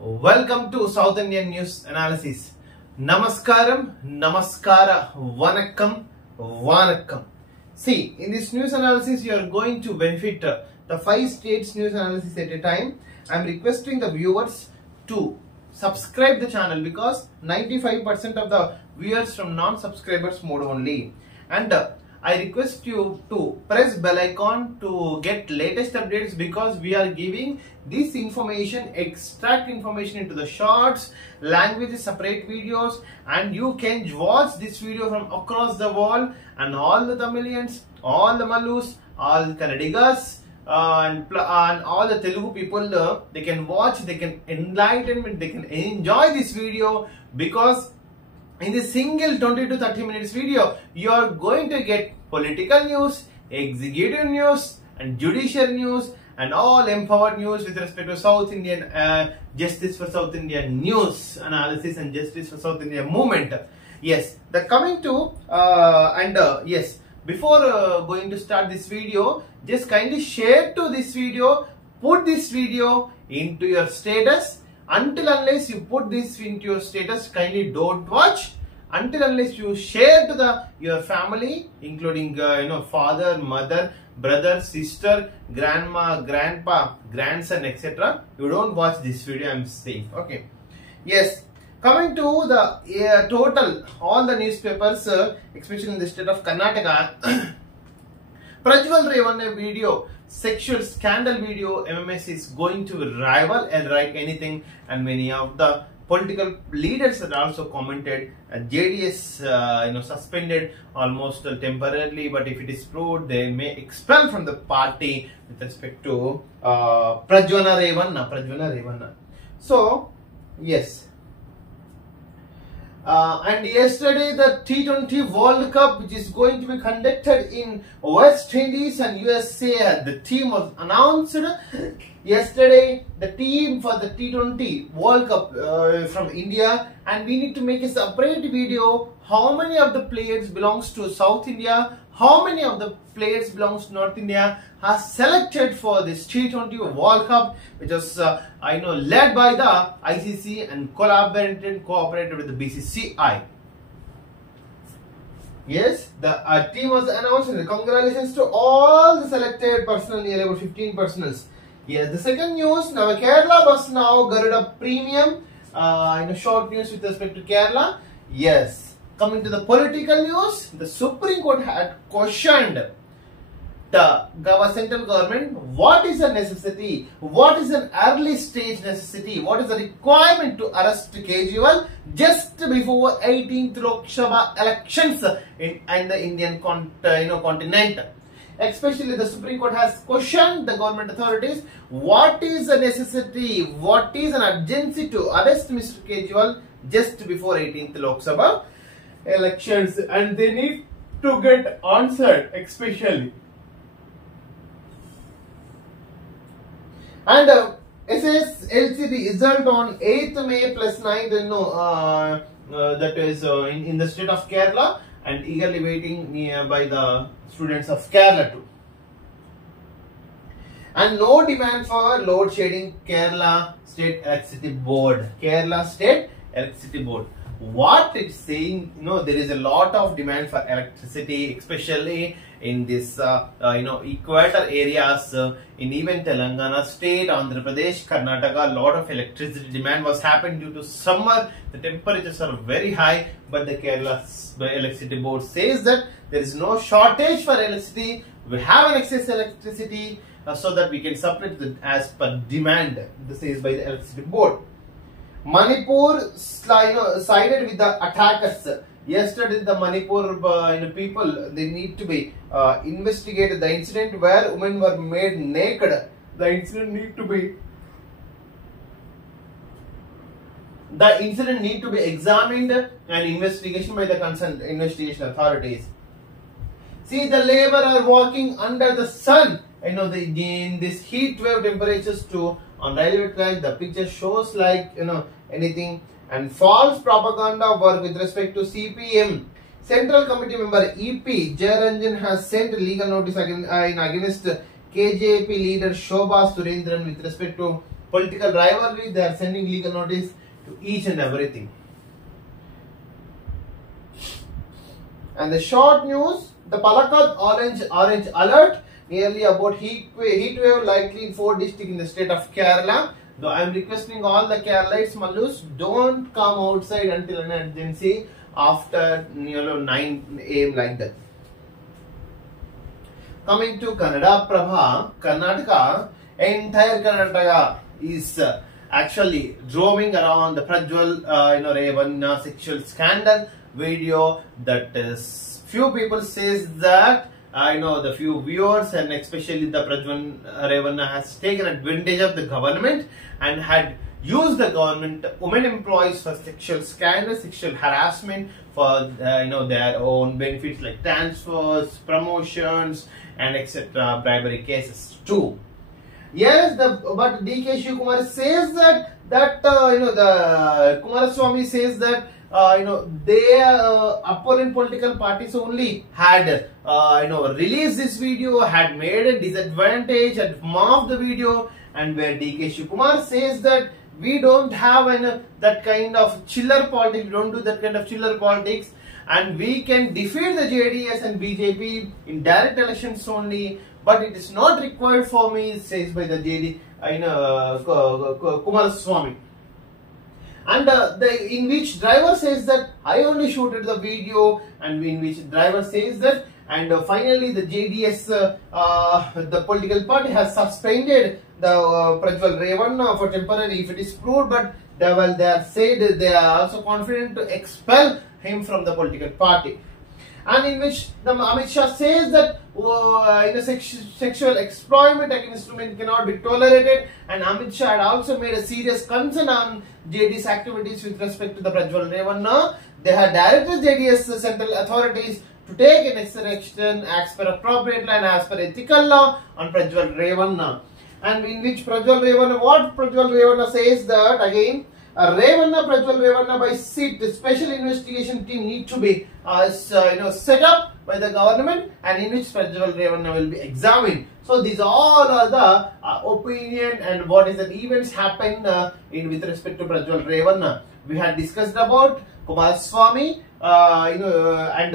Welcome to South Indian News Analysis. Namaskaram, Namaskara, Vanakkam, Vanakkam. See, in this news analysis, you are going to benefit the 5 states news analysis at a time. I am requesting the viewers to subscribe the channel because 95% of the viewers from non-subscribers mode only. And I request you to press bell icon to get latest updates because we are giving this information, extract information into the shorts, language separate videos, and you can watch this video from across the world, and all the Tamilians, all the Malus, all the Kannadigas, and all the Telugu people, they can watch, they can enlightenment, they can enjoy this video because in this single 20 to 30 minutes video, you are going to get political news, executive news, and judicial news, and all empowered news with respect to South Indian Justice for South Indian news analysis and Justice for South Indian movement. Yes, the coming to yes, before going to start this video, just kindly share to this video, put this video into your status. Until unless you put this into your status, kindly don't watch. Until unless you share to your family, including father, mother, brother, sister, grandma, grandpa, grandson, etc. You don't watch this video, I am saying. Okay. Yes. Coming to the total, all the newspapers, especially in the state of Karnataka, Prajwal Revanne video, sexual scandal video, MMS is going to rival and write anything, and many of the political leaders have also commented. JDS suspended almost temporarily, but if it is proved, they may expel from the party with respect to Prajwala Revanna. So yes. And yesterday the T20 World Cup, which is going to be conducted in West Indies and USA, the team was announced yesterday. The team for the T20 World Cup from India, and we need to make a separate video. How many of the players belongs to South India? How many of the players belongs to North India are selected for this T20 World Cup, which was led by the ICC and cooperated with the BCCI. Yes, the team was announced, and congratulations to all the selected personnel, nearly about 15 personnels. Yes, the second news, now Kerala bus now Garuda Premium, short news with respect to Kerala. Yes. Coming to the political news, the Supreme Court had questioned the central government. What is a necessity? What is an early stage necessity? What is the requirement to arrest Kejriwal just before 18th Lok Sabha elections in the Indian continent? Especially the Supreme Court has questioned the government authorities. What is a necessity? What is an urgency to arrest Mr. Kejriwal just before 18th Lok Sabha elections, and they need to get answered, especially. And SSLC result on 8th May plus 9th, that is in the state of Kerala, and eagerly waiting by the students of Kerala too. And no demand for load shedding, Kerala State Electricity Board. Kerala State Electricity Board. What it's saying, there is a lot of demand for electricity, especially in this equator areas, in even Telangana state, Andhra Pradesh, Karnataka. A lot of electricity demand was happened due to summer. The temperatures are very high, but the Kerala Electricity Board says that there is no shortage for electricity. We have an excess electricity so that we can supply as per demand. This is by the Electricity Board. Manipur sided with the attackers. Yesterday, the Manipur people, they need to be investigated. The incident where women were made naked, the incident need to be examined and investigation by the concerned investigation authorities. See, the labor are working under the sun. In this heat wave temperatures too. On railway track, the picture shows like anything, and false propaganda work with respect to CPM. Central Committee member EP Jayaranjan has sent legal notice against KJP leader Shobha Surendran with respect to political rivalry. They are sending legal notice to each and everything. And the short news, the Palakkad orange alert, nearly about heat wave likely in 4 districts in the state of Kerala. Though I am requesting all the Keralites, Mallus, don't come outside until an emergency after 9 AM like that. Coming to Kannada Prabha, Karnataka, entire Karnataka is actually droving around the Prajwal Revanna sexual scandal video. That is, few people says that the few viewers and especially the Prajwal Revanna has taken advantage of the government and had used the government women employees for sexual scandal, sexual harassment for their own benefits like transfers, promotions, and etc. bribery cases too. Yes, but DK Shivakumar says that the Kumaraswamy says that their opponent political parties only had released this video, had made a disadvantage, had morphed the video, and where DK Shivakumar says that we don't have that kind of chiller politics, we don't do that kind of chiller politics, and we can defeat the JDS and BJP in direct elections only, but it is not required for me, says by the Kumaraswamy. And in which driver says that I only shooted the video, and in which driver says that, and finally the JDS, the political party has suspended the Prajwal Revanna for temporary if it is proved, but they are said they are also confident to expel him from the political party. And in which the Amit Shah says that sexual exploitment against women cannot be tolerated, and Amit Shah had also made a serious concern on JDS activities with respect to the Prajwal Revanna. They had directed JDS central authorities to take an action as per appropriate law and as per ethical law on Prajwal Revanna. And in which Prajwal Revanna, what Prajwal Revanna says that again, Prajwal Revanna by seat, the special investigation team need to be set up by the government, and in which Prajwal Revanna will be examined. So these all are the opinion and what is the events happened with respect to Prajwal Revanna. We had discussed about Kumaraswamy and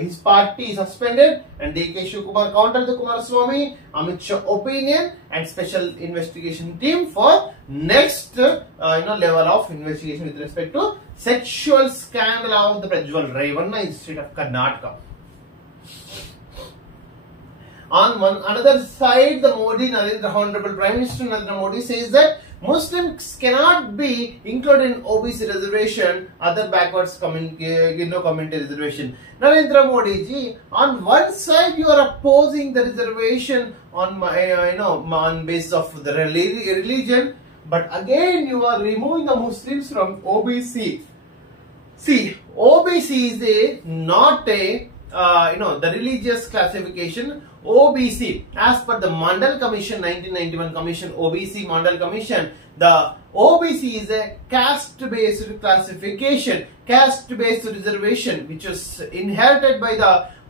his party suspended, and DK Shivakumar countered the Kumaraswamy, Amit Shah opinion, and special investigation team for next level of investigation with respect to sexual scandal of the Prajwal Revanna in the state of Karnataka. On another side, the Honorable Prime Minister Narendra Modi says that Muslims cannot be included in OBC reservation, other backwards community reservation. Narendra Modi ji, on one side you are opposing the reservation on on basis of the religion, but again you are removing the Muslims from OBC. See, OBC is not the religious classification. OBC, as per the Mandal Commission, 1991 Commission, OBC Mandal Commission, the OBC is a caste-based classification, caste-based reservation, which was inherited by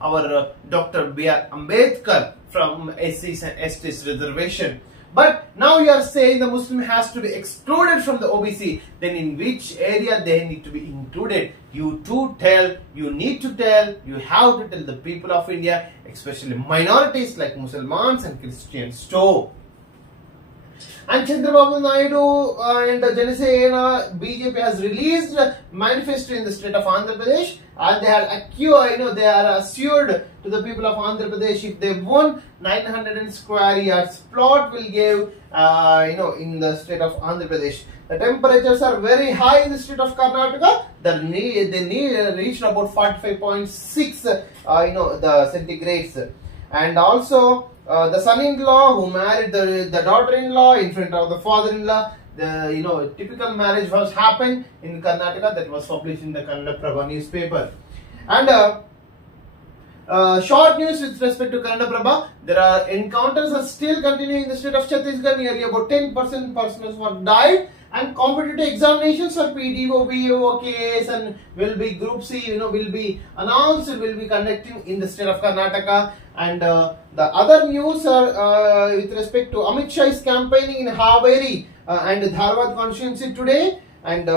our Dr. B.R. Ambedkar from SCs and STs reservation. But now you are saying the Muslim has to be excluded from the OBC. Then in which area they need to be included? You need to tell, you have to tell the people of India, especially minorities like Muslims and Christians too. And Chandrababu Naidu and Janasena BJP has released a manifesto in the state of Andhra Pradesh, and they are assured to the people of Andhra Pradesh if they won 900 square yards plot will give in the state of Andhra Pradesh. The temperatures are very high in the state of Karnataka. They reached about 45.6 the centigrades, and also the son-in-law who married the daughter-in-law in front of the father-in-law. The typical marriage was happened in Karnataka, that was published in the Kannada Prabha newspaper. And short news with respect to Kannada Prabha, there are encounters are still continuing in the state of Chhattisgarh. Nearly about 10% persons were died, and competitive examinations for PDO, VO, KS and will be Group C, will be announced, will be conducting in the state of Karnataka. And the other news are with respect to Amit Shah is campaigning in Haveri and Dharwad constituency today, and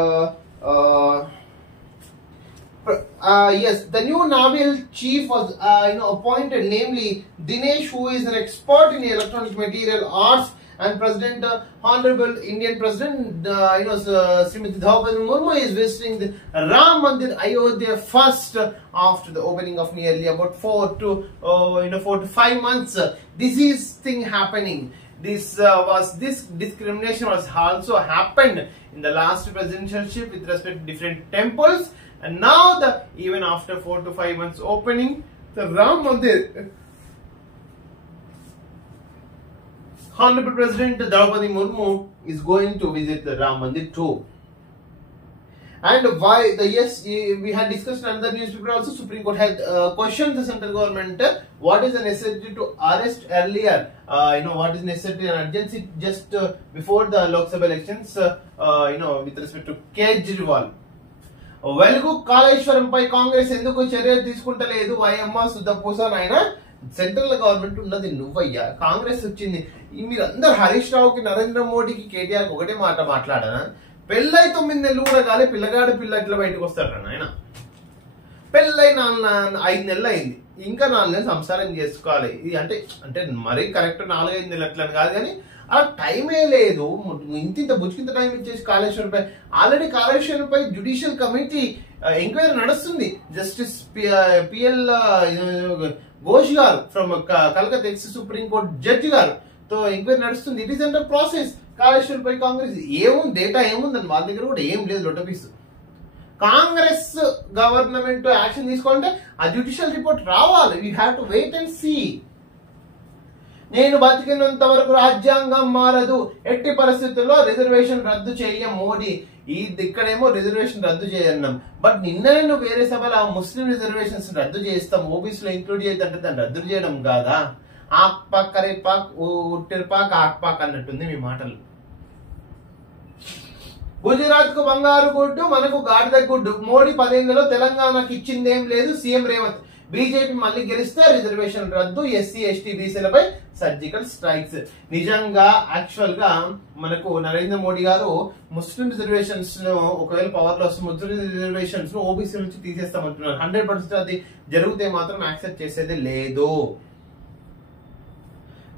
yes, the new Naval chief was appointed, namely Dinesh, who is an expert in electronic material arts, and President, Honorable Indian President, Srimati Draupadi Murmu is visiting the Ram Mandir Ayodhya first after the opening of nearly about 4 to 5 months. This is thing happening. This discrimination was also happened in the last presidentialship with respect to different temples, and now even after 4 to 5 months opening, the Ram Mandir, Honorable President Draupadi Murmu is going to visit the Ram Mandir too. And why we had discussed in another newspaper also. Supreme Court had questioned the central government what is the necessity to arrest earlier, what is necessity and urgency just before the Lok Sabha elections, with respect to Kejriwal. వెలుగు కాళేశ్వరంపై కాంగ్రెస్ ఎందుకు చర్యలు తీసుకుంటలేదు? YMR సుద్దపూస నాయన, central government ఉన్నది నువ్వయ్యా, కాంగ్రెస్ వచ్చింది. మీరందరూ హరీష్ రావుకి, నరేంద్ర మోడీకి, కేటీఆర్ ఒకటే మాట మాట్లాడనా? పెళ్ళై 9 నెలలు కూడా కాలే పిల్ల ఇట్లా బయటకు వస్తాడు ఆయన. పెళ్ళై 5 నెలలు అయింది, ఇంకా 4 నెలలు సంసారం చేసుకోవాలి. ఇది అంటే మరీ కరెక్ట్ 4-5 నెలలు అట్లని కాదు, కానీ ఆ టైమే లేదు. ఇంత బుజ్జికింత టైం ఇచ్చేసి కాళేశ్వరంపై, ఆల్రెడీ కాళేశ్వరంపై జ్యుడిషియల్ కమిటీ ఎంక్వైరీ నడుస్తుంది. జస్టిస్ పిఎల్ ఘోష్ గారు from Calcutta ex supreme court judge గారు తో ఎంక్వైరీ నడుస్తుంది. It is under process. కాళేశ్వరంపై కాంగ్రెస్ ఏముంది, డేటా ఏముందని వాళ్ళ దగ్గర కూడా ఏం లేదు, లొట్టపీసు. కాంగ్రెస్ గవర్నమెంట్ యాక్షన్ తీసుకోవాలంటే ఆ జ్యుడిషియల్ రిపోర్ట్ రావాలి. We have to wait and see. నేను బతికినంత వరకు రాజ్యాంగం మారదు, ఎట్టి పరిస్థితుల్లో రిజర్వేషన్ రద్దు చేయ మోడీ. ఇక్కడేమో రిజర్వేషన్ రద్దు చేయన్నాం, బట్ నిన్ననే నువ్వు వేరే సభలో ముస్లిం రిజర్వేషన్స్ రద్దు చేస్తాం, ఓబీసీలో ఇంక్లూడ్ చేయదంటే దాన్ని రద్దు చేయడం కాదా? ఆక్ పాక్ కరే పాక్ ఉట్టిర్ పాక్ ఆక్ పాక్ అన్నట్టుంది మీ మాటలు. గుజరాత్ కు బంగారు గుడ్డు, మనకు గాడిద గుడ్డు. మోడీ 10 ఏళ్లలో తెలంగాణకు ఇచ్చిందేం లేదు. సీఎం రేవంత్, బీజేపీ మళ్ళీ గెలిస్తే రిజర్వేషన్ రద్దు, ఎస్సీ ఎస్టీ బీసీలపై సర్జికల్ స్ట్రైక్స్. నిజంగా యాక్చువల్ గా మనకు నరేంద్ర మోడీ గారు ముస్లిం రిజర్వేషన్స్ ను ఒకవేళ పవర్ లో వస్తే ముస్లిం రిజర్వేషన్స్ ను ఓబీసీ నుంచి తీసేస్తామంటున్నారు. 100% అది జరిగితే మాత్రం యాక్సెప్ట్ చేసేది లేదు.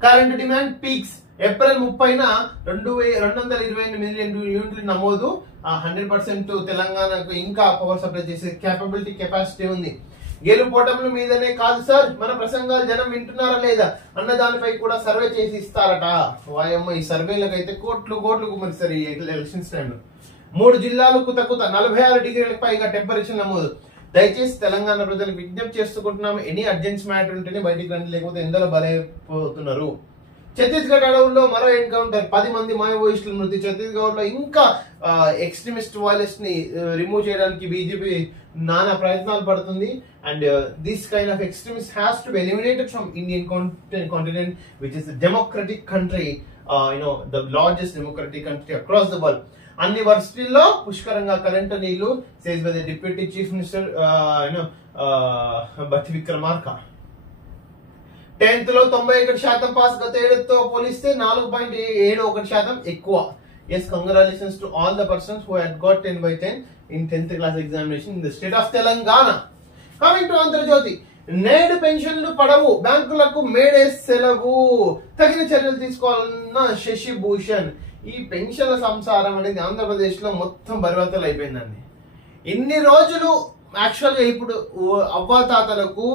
Current demand peaks. ఏప్రిల్ 30న 228 మిలియన్ యూనిట్లు నమోదు. 100% తెలంగాణకు ఇంకా పవర్ సప్లై చేసే కెపాసిటీ ఉంది. గెలుపోటముల మీదనే కాదు సార్, మన ప్రసంగాలు జనం వింటున్నారా లేదా అన్న దానిపై కూడా సర్వే చేసి ఇస్తారట. వాయమ్మ, ఈ సర్వేలకు అయితే కోట్లు కుమరిస్తారు ఈ ఎలక్షన్స్ టైంలో. 3 జిల్లాలు కుత 46 డిగ్రీలకు పైగా టెంపరేచర్ నమోదు. దయచేసి తెలంగాణ ప్రజలకు విజ్ఞప్తి చేసుకుంటున్నాము, ఎనీ అర్జెంట్ మ్యాటర్ ఉంటేనే బయటికి రండి, లేకపోతే ఎండలో బలైపోతున్నారు. ఛత్తీస్గఢ్ అడవుల్లో మరో ఎన్కౌంటర్, 10 మంది మావోయిస్టుల మృతి. ఛత్తీస్గఢ్ లో ఇంకా ఎక్స్ట్రీమిస్ట్ వాయిలెన్స్ ని రిమూవ్ చేయడానికి బీజేపీ నానా ప్రయత్నాలు పడుతుంది. And this kind of extremist has to be eliminated from Indian continent, which is democratic country, the largest democratic country across the world. అన్ని వర్సిటీల్లో పుష్కరంగా కరెంటు నీళ్లు, says by the deputy chief minister బట్టి Vikramarka. 10th లో 91% pass, గత ఏడాదితో పోలిస్తే 4.71% ఎక్కువ. Yes, congratulations to all the persons who had got 10/10 in 10th class examination in the state of Telangana. Coming to Antarjyoti, నేడు పెన్షన్లు పడవు, బ్యాంకులకు మేడే సెలవు, తగిన చర్యలు తీసుకోవాలన్న శశి భూషణ్. ఈ పెన్షన్ల సంసారం అనేది ఆంధ్రప్రదేశ్ లో మొత్తం బరివతలు అయిపోయిందండి. ఇన్ని రోజులు యాక్చువల్ గా ఇప్పుడు అవ్వాతాతలకు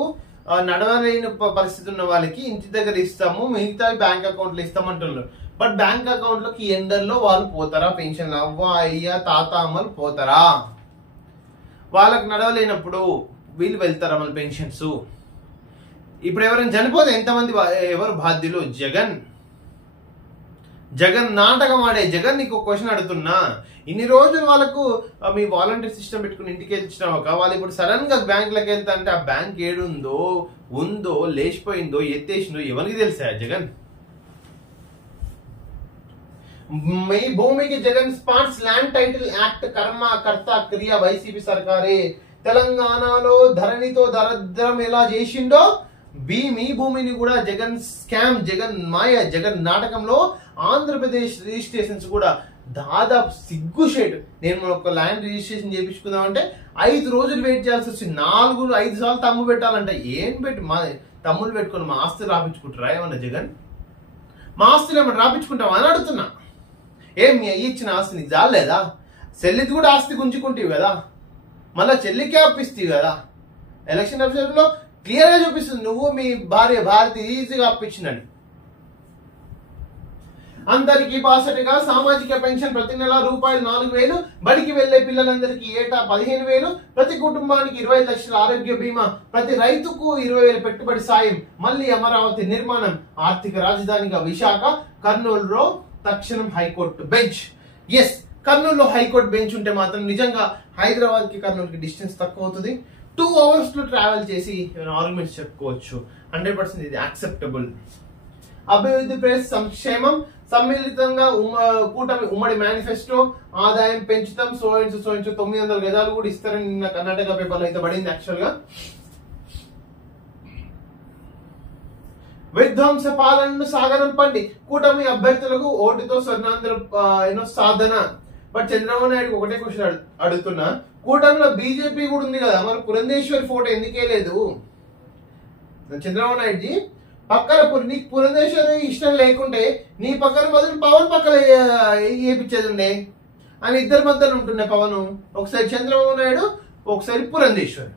నడవలేని పరిస్థితి ఉన్న వాళ్ళకి ఇంటి దగ్గర ఇస్తాము, మిగతా బ్యాంక్ అకౌంట్లు ఇస్తామంటున్నారు. బట్ బ్యాంక్ అకౌంట్ లోకి ఎండర్లో వాళ్ళు పోతారా? పెన్షన్ అవ్వ అయ్య తాత అమ్మలు పోతారా? వాళ్ళకి నడవలేనప్పుడు వీళ్ళు వెళ్తారా మన పెన్షన్స్? ఇప్పుడు ఎవరైనా చనిపోతే ఎంతమంది, ఎవరు బాధ్యులు? జగన్ నాటకం ఆడే జగన్. నీకు క్వశ్చన్ అడుగుతున్నా, ఇన్ని రోజులు వాళ్ళకు మీ వాలంటీర్ సిస్టమ్ పెట్టుకుని ఇంటికి ఇచ్చినాక వాళ్ళు ఇప్పుడు సడన్ గా బ్యాంకులకు వెళ్తా అంటే ఆ బ్యాంక్ ఏడుందో ఉందో లేచిపోయిందో ఎత్తేసిందో ఎవరికి తెలుసా? జగన్ మీ భూమికి Jagan spots land title act కర్మ కర్త క్రియ వైసీపీ సర్కారే. తెలంగాణలో ధరణితో దరిద్రం ఎలా చేసిండో మీ భూమిని కూడా జగన్ స్కామ్, జగన్ మాయ, జగన్ నాటకంలో ఆంధ్రప్రదేశ్ రిజిస్ట్రేషన్స్ కూడా దాదాపు సిగ్గు షేడ్. నేను ఒక ల్యాండ్ రిజిస్ట్రేషన్ చేయించుకుందాం అంటే 5 రోజులు వెయిట్ చేయాల్సి వచ్చింది. 4-5 సార్లు తమ్ము పెట్టాలంటే ఏం పెట్టి మా తమ్ముళ్ళు పెట్టుకుని మా ఆస్తులు రాపించుకుంటారా ఏమన్నా జగన్? మా ఆస్తులు ఏమన్నా రాపించుకుంటావా అని అడుగుతున్నా. ఏం మీ అయ్యి ఇచ్చిన ఆస్తి నీకు జాలేదా? చెల్లిది కూడా ఆస్తి గుంజుకుంటావు కదా, మళ్ళీ చెల్లికే అప్పిస్తావు కదా. ఎలక్షన్ ఆఫీసర్లో క్లియర్ గా చూపిస్తుంది నువ్వు మీ భార్య భారతి ఈజీగా అప్పించినని. అందరికీ బాసటగా సామాజిక పెన్షన్ ప్రతి నెల రూపాయలు 4,000, బడికి వెళ్లే పిల్లలందరికీ ఏటా 15,000, ప్రతి కుటుంబానికి 20 లక్షల ఆరోగ్య బీమా, ప్రతి రైతుకు 20,000 పెట్టుబడి సాయం, మళ్ళీ అమరావతి నిర్మాణం, ఆర్థిక రాజధానిగా విశాఖ, కర్నూలులో తక్షణం హైకోర్టు బెంచ్. ఎస్, కర్నూలులో హైకోర్టు బెంచ్ ఉంటే మాత్రం నిజంగా హైదరాబాద్ కి కర్నూలుకి డిస్టెన్స్ తక్కువ అవుతుంది. 2 hours లో ట్రావెల్ చేసి ఆర్గ్యుమెంట్స్ చెప్పుకోవచ్చు. 100% ఇది యాక్సెప్టబుల్. అభివృద్ధి ప్రెస్ సంక్షేమం సమ్మిళితంగా కూటమి ఉమ్మడి మేనిఫెస్టో, ఆదాయం పెంచుతాం సోయించు 900 గజాలు కూడా ఇస్తారని నిన్న కర్ణాటక పేపర్లో అయితే పడింది. యాక్చువల్ గా విధ్వంస పాలనను సాగనంపండి, కూటమి అభ్యర్థులకు ఓటుతో స్వర్ణాంధ్ర సాధన. బట్ చంద్రబాబు నాయుడు ఒకటే క్వశ్చన్ అడుగుతున్నా, కూటమిలో బీజేపీ కూడా ఉంది కదా, మరి పురంధేశ్వరి ఫోటో ఎందుకే లేదు? చంద్రబాబు నాయుడుజీ పక్కన నీకు పురంధేశ్వరి ఇష్టం లేకుంటే నీ పక్కన బదులు పవన్ పక్కన ఏపించేది ఉండే అని ఇద్దరి మధ్యలో ఉంటుండే పవన్. ఒకసారి చంద్రబాబు నాయుడు, ఒకసారి పురంధేశ్వరి.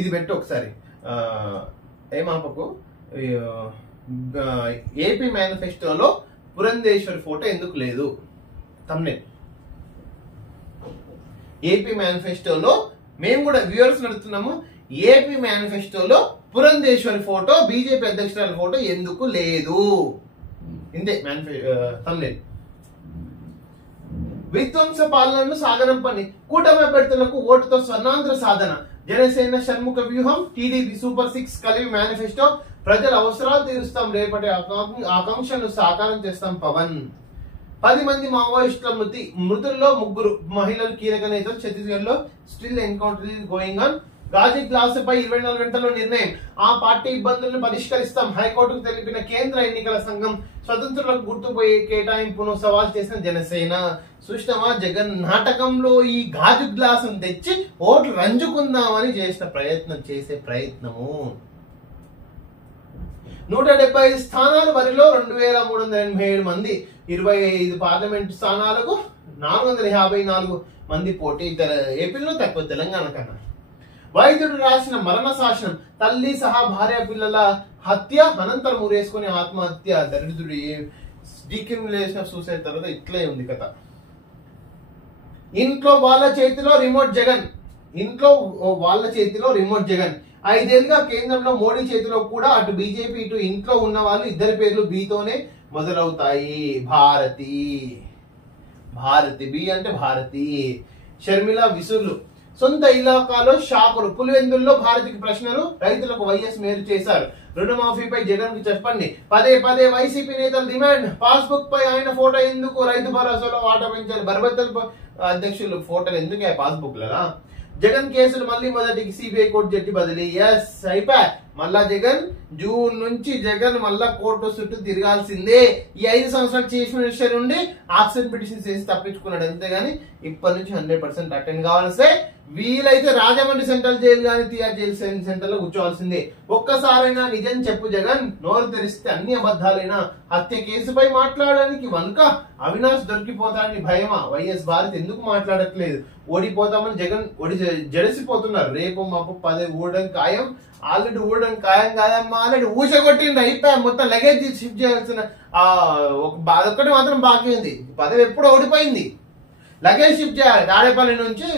ఇది పెట్టి ఒకసారి ఏమాపకు ఏపీ మేనిఫెస్టోలో పురంధేశ్వరి ఫోటో ఎందుకు లేదు? తమ్నే ఏపీ మేనిఫెస్టోలో మేము కూడా వ్యూవర్స్ నడుస్తున్నాము, ఏపీ మేనిఫెస్టోలో పురంధేశ్వరి ఫోటో, బీజేపీ అధ్యక్షురాల ఫోటో ఎందుకు లేదు? ఇంతే తమ్నే. విధ్వంస పాలనను సాగనంపని, కూటమి అభ్యర్థులకు ఓటుతో స్వర్ణాంధ్ర సాధన, జనసేన షణ్ముఖ వ్యూహం, టీడీపీ సూపర్ 6 కలివి మేనిఫెస్టో, ప్రజల అవసరాలు తీరుస్తాం, రేపటి ఆకాంక్షను సాకారం చేస్తాం పవన్. 10 మంది మావోయిస్టుల మృతుల్లో 3 మహిళలు కీలక నేతలు, ఛత్తీస్గఢ్ లో స్టిల్ ఎన్కౌంటర్ గోయింగ్ ఆన్. గాజీ గ్లాసుపై 24 గంటల్లో నిర్ణయం, ఆ పార్టీ ఇబ్బందులను పరిష్కరిస్తాం, హైకోర్టుకు తెలిపిన కేంద్ర ఎన్నికల సంఘం. స్వతంత్రులకు గుర్తుపోయే కేటాయింపును సవాల్ చేసిన జనసేన. సుష్మా జగన్ నాటకంలో ఈ గాజు గ్లాసును తెచ్చి ఓట్లు రంజుకుందామని చేసే ప్రయత్నము. 175 స్థానాలు బరిలో 2,387 మంది, 25 పార్లమెంటు స్థానాలకు 454 మంది పోటీ. ఏపీలో తక్కువ తెలంగాణ కన్నా. వైద్యుడు రాసిన మరణ శాసనం, తల్లి సహా భార్య పిల్లల హత్య, అనంతరం ఊరేసుకుని ఆత్మహత్య. దరిద్రుడు డీక్రిమినేషన్ ఆఫ్ సూసైడ్ తర్వాత ఇట్లే ఉంది కథ. ఇంట్లో వాళ్ళ చేతిలో రిమోట్ జగన్. 5 ఏళ్లుగా కేంద్రంలో మోడీ చేతిలో కూడా అటు బీజేపీ ఇటు ఇంట్లో ఉన్న వాళ్ళు ఇద్దరి పేర్లు బీతోనే మొదలవుతాయి. భారతి బి అంటే భారతి. షర్మిల విసుర్లు, సొంత ఇలాకాలో షాకులు, పులివెందుల్లో భారతికి ప్రశ్నలు, రైతులకు వైఎస్ మేలు చేశారు, రుణమాఫీపై జగన్ కు చెప్పండి. పదే వైసీపీ నేతల డిమాండ్, పాస్బుక్ పై ఆయన ఫోటో ఎందుకు? రైతు భరోసాలో వాటా పెంచాలి, బర్బద్దల్ అధ్యక్షులు ఫోటోలు ఎందుకు పాస్బుక్ లా? జగన్ కేసులు మళ్ళీ మొదటికి సిబిఐ కోర్టు జడ్జి బదిలీ. ఎస్, అయిపోయా. మళ్ళా జూన్ నుంచి జగన్ మళ్ళా కోర్టు చుట్టూ తిరగాల్సిందే. ఈ 5 సంవత్సరాలు చీఫ్ మినిస్టర్ ఉండి ఆక్సిజన్ పిటిషన్ చేసి తప్పించుకున్నాడు, అంతేగాని ఇప్పటి నుంచి 100% అటెండ్ కావాల్సే. వీలైతే రాజమండ్రి సెంట్రల్ జైలు గానీ తిహార్ జైలు సెంటర్ లో కూర్చోవాల్సిందే. ఒక్కసారైనా నిజం చెప్పు జగన్, నోరు తెరిస్తే అన్ని అబద్ధాలైనా. హత్య కేసుపై మాట్లాడడానికి వనుక, అవినాష్ దొరికిపోతాడని భయమా? వైఎస్ భారత్ ఎందుకు మాట్లాడట్లేదు? ఓడిపోతామని జగన్ జడిసిపోతున్నారు. రేపు మాపు 10 ఊడడం ఖాయం. ఆల్రెడీ ఊడడం ఖాయం కాదమ్మా, ఆల్రెడీ ఊచగొట్టిండు, అయిపోయా. మొత్తం లగేజ్ షిఫ్ట్ చేయాల్సిన అదొక్కటి మాత్రం బాకీ ఉంది. 10 ఎప్పుడు ఓడిపోయింది. లగేజ్ షిఫ్ట్ చేయాలి తాడేపల్లి నుంచి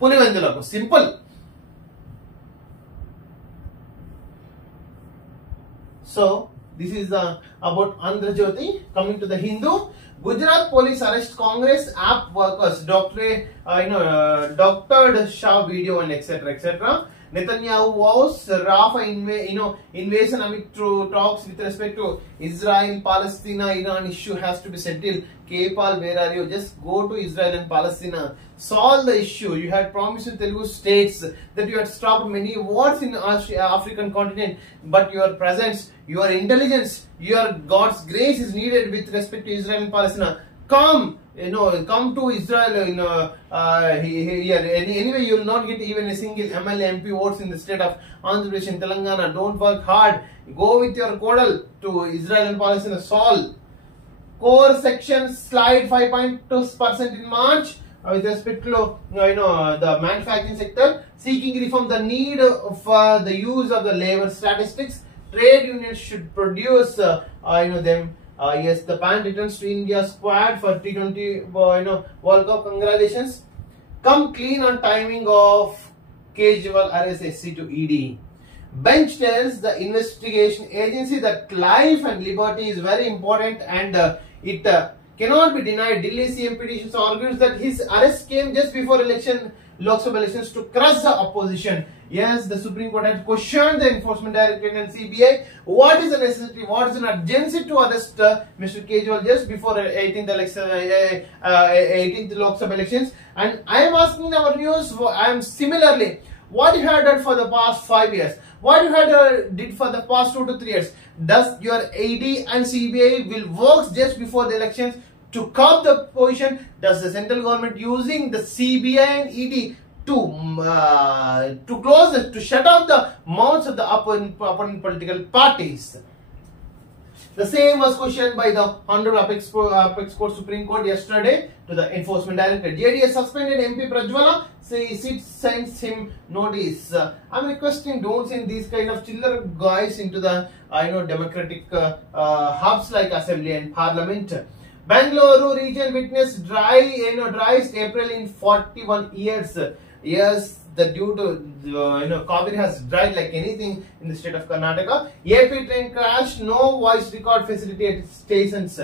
పులివెందులకు. Simple. So this is about Andhra Jyothy. Coming to the Hindu. Gujarat police arrest Congress app workers, doctored Shah video and etc. Netanyahu vows Rafah invasion amid talks with respect to Israel, Palestine, Iran issue has to be settled. Kpal, where are you? Just go to Israel and Palestine. Solve the issue. You had promised to Telugu states that you had stopped many wars in African continent, but your presence, your intelligence, your God's grace is needed with respect to Israel and Palestine. Come to Israel. Anyway, you will not get even a single MLA MP votes in the state of Andhra Pradesh and Telangana. Don't work hard. Go with your codal to Israel and Palestine. Solve. Core section slide 5.2% in March with respect to the manufacturing sector, seeking reform, the need for the use of the labor statistics. Trade unions should produce them. Yes, the PAN returns to India squad for T20 World Cup. Congratulations. Come clean on timing of Kejriwal RSSC to ED. Bench tells the investigation agency that life and liberty is very important and it cannot be denied. Delhi CM petitions argues that his arrest came just before Lok Sabha elections to crush the opposition. Yes, the Supreme Court had questioned the Enforcement Directorate and CBI. What is the necessity, what is an urgency to arrest Mr. Kejriwal just before 18th Lok Sabha elections? And I am asking our viewers, I am similarly, what you have done for the past 5 years? What you had did for the past 2 to 3 years? Does your AD and CBI will work just before the elections to curb the position? Does the central government using the CBI and ED to shut off the mouths of the opponent political parties? The same was questioned by the Honorable Apex Court Supreme Court yesterday to the Enforcement Directorate. JDS suspended MP Prajwala, sends him notice. I'm requesting, don't send these kind of chiller guys into the democratic hubs like Assembly and Parliament. Bangalore region witnessed driest April in 41 years. Yes, due to Kaveri has dried like anything in the state of Karnataka. AP train crash, no voice record facility at stations.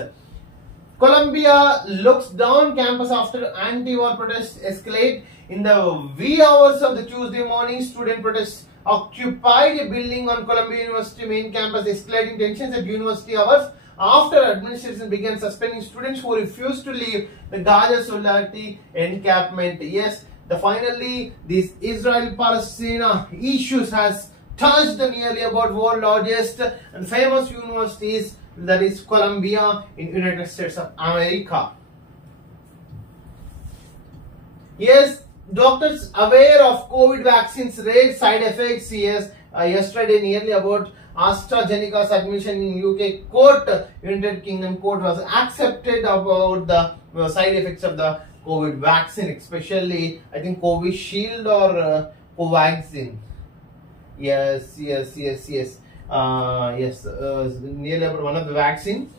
Columbia looks down campus after anti-war protests escalate. In the wee hours of the Tuesday morning, student protests occupied a building on Columbia University main campus, escalating tensions at university hours after administration began suspending students who refused to leave the Gaza Solidarity encampment. Yes, finally, this Israel-Palestine issues has touched nearly about world largest and famous universities, that is Columbia in United States of America. Yes, doctors aware of COVID vaccines rate side effects. Yes, yesterday nearly about AstraZeneca's admission in UK court, United Kingdom court was accepted about the side effects of the COVID vaccine, especially I think Covishield or Covaxin. Yes, nearly about one of the vaccine.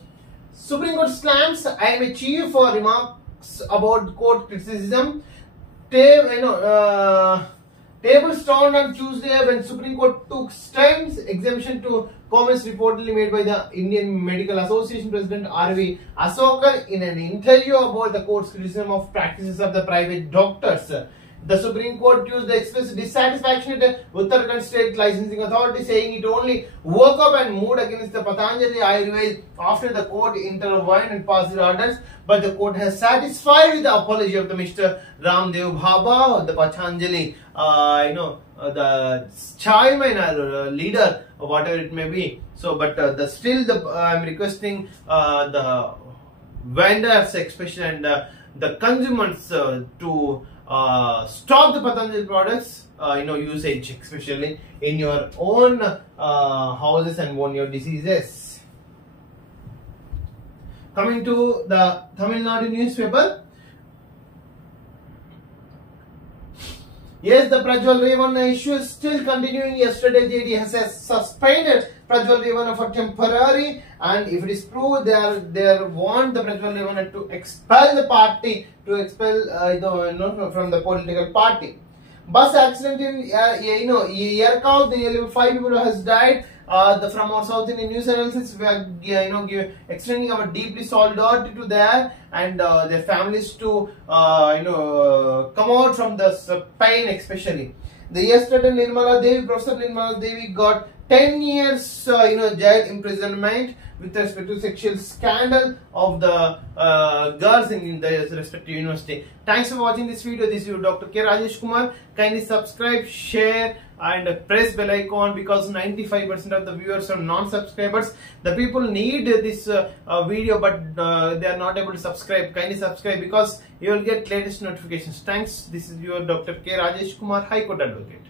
Supreme Court slams IMHE for remarks about court criticism. Table stormed on Tuesday when Supreme Court took stems exemption to comments reportedly made by the Indian Medical Association President R.V. Asokar in an interview about the court's criticism of practices of the private doctors. The Supreme Court Tuesday expressed dissatisfaction at Uttarakhand State Licensing Authority, saying it only woke up and moved against the Patanjali Ayurved after the court intervened and passed the orders. But the court has satisfied with the apology of the Mr. Ramdev Bhabha, the Patanjali, the chairman or leader, or whatever it may be. So, but I'm requesting the vendors, especially, and the consumers to stop the Patanjali products, usage, especially in your own houses and on your diseases. Coming to the Tamil Nadu newspaper. Yes, the Prajwal Revanna issue is still continuing. Yesterday, JD has suspended Prajwal Revanna for temporary, and if it is proved, they want the Prajwal Revanna to expel the party, from the political party. Bus accident in Yercaud, nearly 5 people has died. From our South Indian news analysis, we are extending our deeply solidarity to them and their families to come out from this pain, especially. The yesterday Nirmala Devi, Professor Nirmala Devi got 10 years jail imprisonment with respect to sexual scandal of the girls in the respective university. Thanks for watching this video. This is your Dr. K. Rajesh Kumar. Kindly subscribe, share and press bell icon, because 95% of the viewers are non-subscribers. The people need this video but they are not able to subscribe. Kindly subscribe because you will get latest notifications. Thanks. This is your Dr. K. Rajesh Kumar, High Court Advocate.